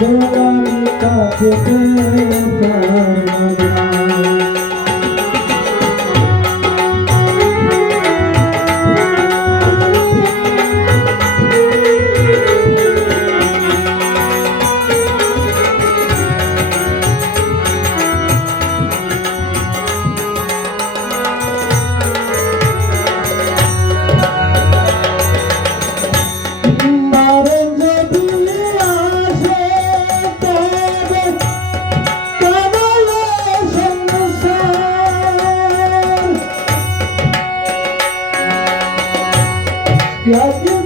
মায়ার বাঁধে আমি Yeah, yeah.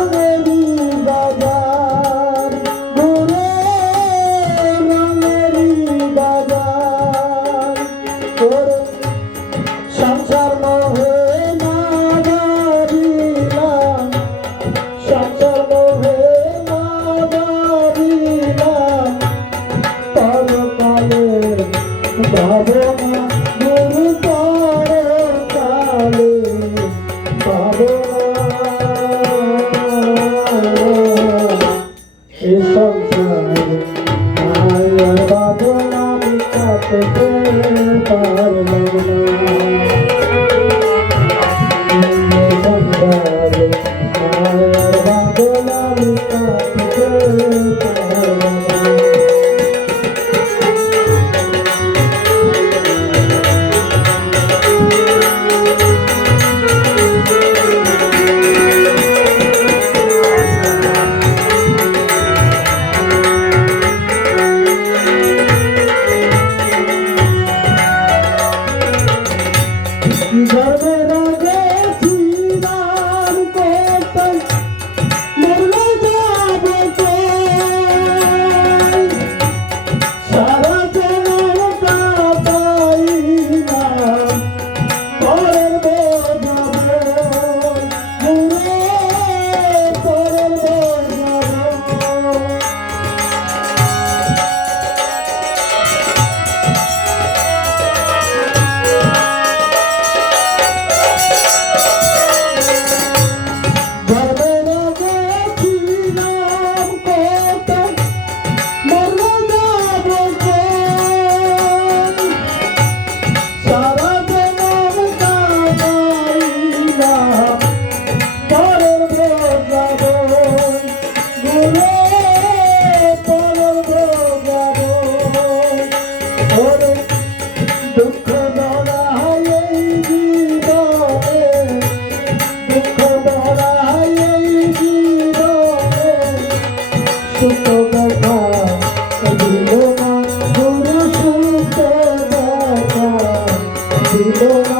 Amen. পারলাম Lord.